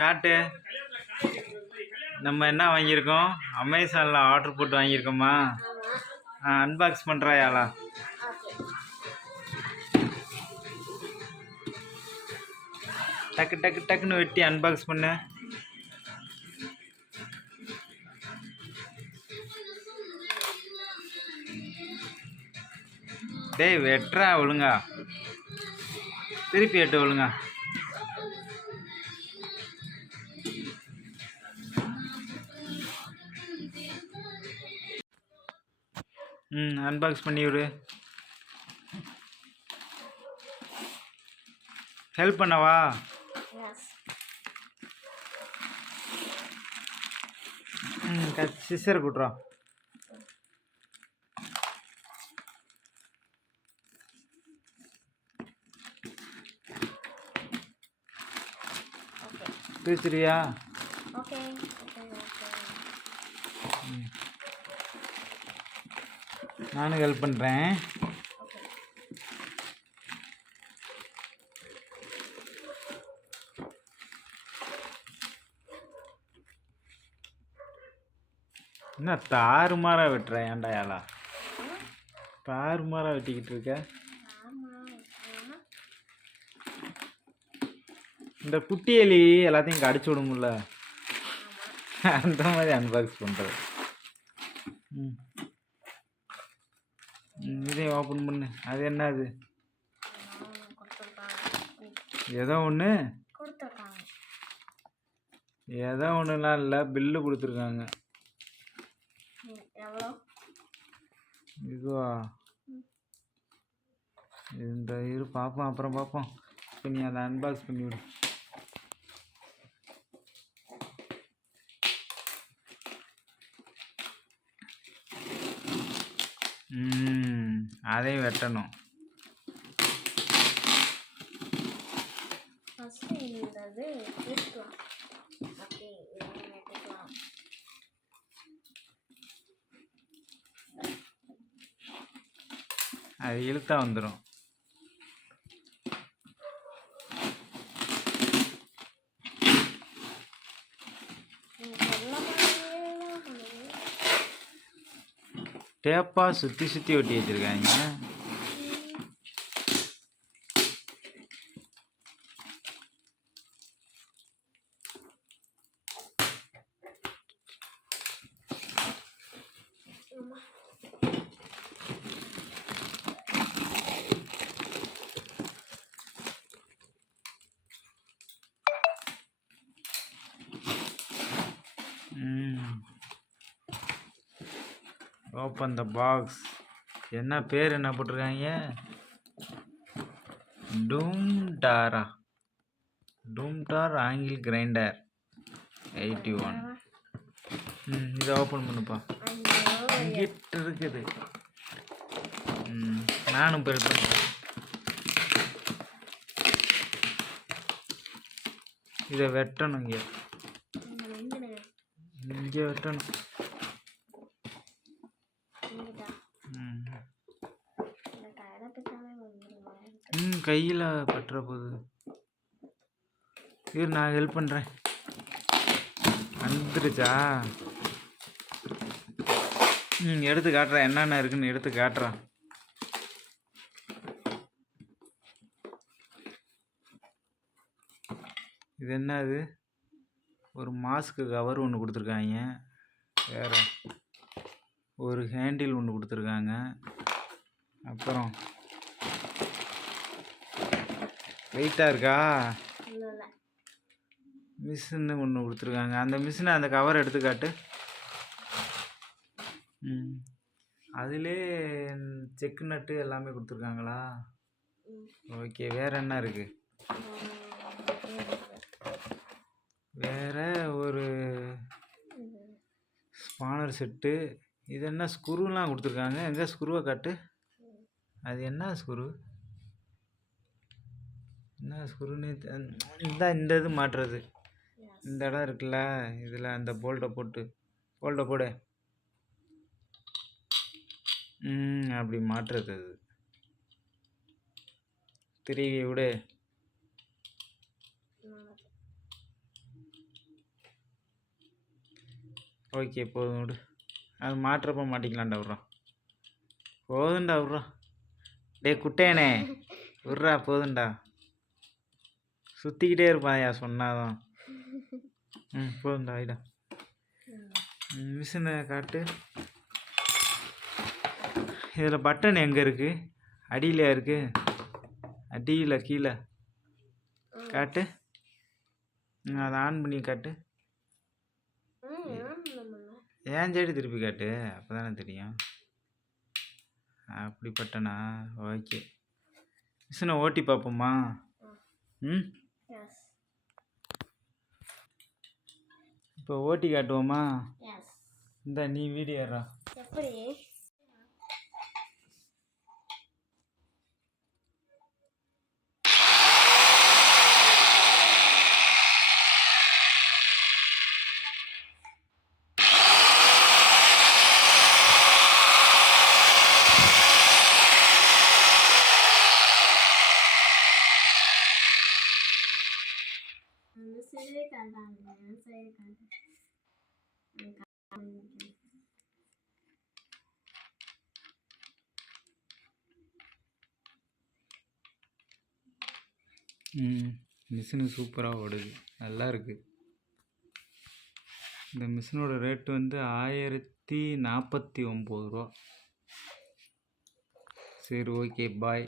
காட்டு. நம்ம என்ன வாங்கியிருக்கோம்? அமேசானில் ஆர்டர் போட்டு வாங்கியிருக்கோமா? அன்பாக்ஸ் பண்ணுறாயாளா? டக்கு டக்கு டக்குன்னு வெட்டி அன்பாக்ஸ் பண்ண. டேய் வெட்டுறா ஒழுங்கா, திருப்பி வெட்டு ஒழுங்கா. அன்பாக்ஸ் பண்ணி விடு. ஹெல்ப் பண்ணவா? சிசர் கூட்டுறோம். பிரிச்சிருவியா? நானும் ஹெல்ப் பண்ணுறேன். என்ன தாறுமாறா வெட்டுற? ஏன்டா யாழா தாறுமாறா வெட்டிக்கிட்டு இருக்க? இந்த குட்டி எலி எல்லாத்தையும் கடிச்சு விடும்ல, அந்த மாதிரி அன்பாக்ஸ் பண்ணுறது. இதையும் ஓப்பன் பண்ணு. அது என்ன? அது ஏதோ ஒன்று, ஏதோ ஒன்றுலாம் இல்லை, பில்லு கொடுத்துருக்காங்க. இதுவா? இந்த இரு பார்ப்போம், அப்புறம் பார்ப்போம். இப்போ நீ அதை அன்பாக்ஸ் பண்ணி விடு. அதையும் வெட்டணும். அது இழுத்தா வந்துடும். டேப்பா சுற்றி சுற்றி ஒட்டி வச்சுருக்காங்க. Open the box. என்ன பேர் என்ன போட்டிருக்காங்க? டூம்டார் ஆங்கிள் கிரைண்டர் 81. இதை ஓப்பன் பண்ணுப்பா. இங்கிட்ட இருக்குது. நானும் பெல் பண்ணுறேன். இதை வெட்டணும். இங்கே வெட்டணும். கையில் பட்டுற போகுது. இது நான் ஹெல்ப் பண்ணுறேன். வந்துடுச்சா? எடுத்து காட்டுறேன். என்னென்ன இருக்குன்னு எடுத்து காட்டுறேன். இது என்னது? ஒரு மாஸ்க்கு கவர் ஒன்று கொடுத்துருக்காங்க. வேறு ஒரு ஹேண்டில் ஒன்று கொடுத்துருக்காங்க. அப்புறம் வெயிட்டாக இருக்கா? மிஷின்னு ஒன்று கொடுத்துருக்காங்க. அந்த மிஷினை, அந்த கவர் எடுத்து காட்டு. அதிலே செக்கு நட்டு எல்லாமே கொடுத்துருக்காங்களா? ஓகே. வேறு என்ன இருக்குது? வேறு ஒரு ஸ்பானர் செட்டு. இது என்ன? ஸ்க்ரூலாம் கொடுத்துருக்காங்க. எங்கே ஸ்க்ரூவை காட்டு. அது என்ன ஸ்க்ரூ? என்ன ஸ்க்ரூன்னு இந்த இது மாட்டுறது. இந்த இடம் இருக்குல்ல, இதில் அந்த போல்ட்டை போடு. அப்படி மாட்டுறது. அது திருவி விடு. ஓகே போதும் விடு. அது மாட்டுறப்ப மாட்டிக்கலாம்டா விட்றா. போதும்டா விட்றா. டே குட்டையனே விட்றா போதும்டா. சுற்றிக்கிட்டே இருப்பாயா சொன்னாதான். போதும்டா ஐடா. மிஷினை காட்டு. இதில் பட்டன் எங்கே இருக்குது? அடியிலையா இருக்குது? அடியில் கீழே காட்டு. அதை ஆன் பண்ணி காட்டு. ஏன் சைடு திருப்பி காட்டு, அப்போ தானே தெரியும். அப்படி பட்டனா? ஓகே. மிஷினை ஓட்டி பார்ப்போமா? இப்போ ஓட்டி காட்டுவோமா? இந்த நீ வீடியோ ஏறா. மிஷினு சூப்பராக ஓடுது, நல்லா இருக்குது. இந்த மிஷினோட ரேட்டு வந்து 1049 ரூபா. சரி ஓகே பாய்.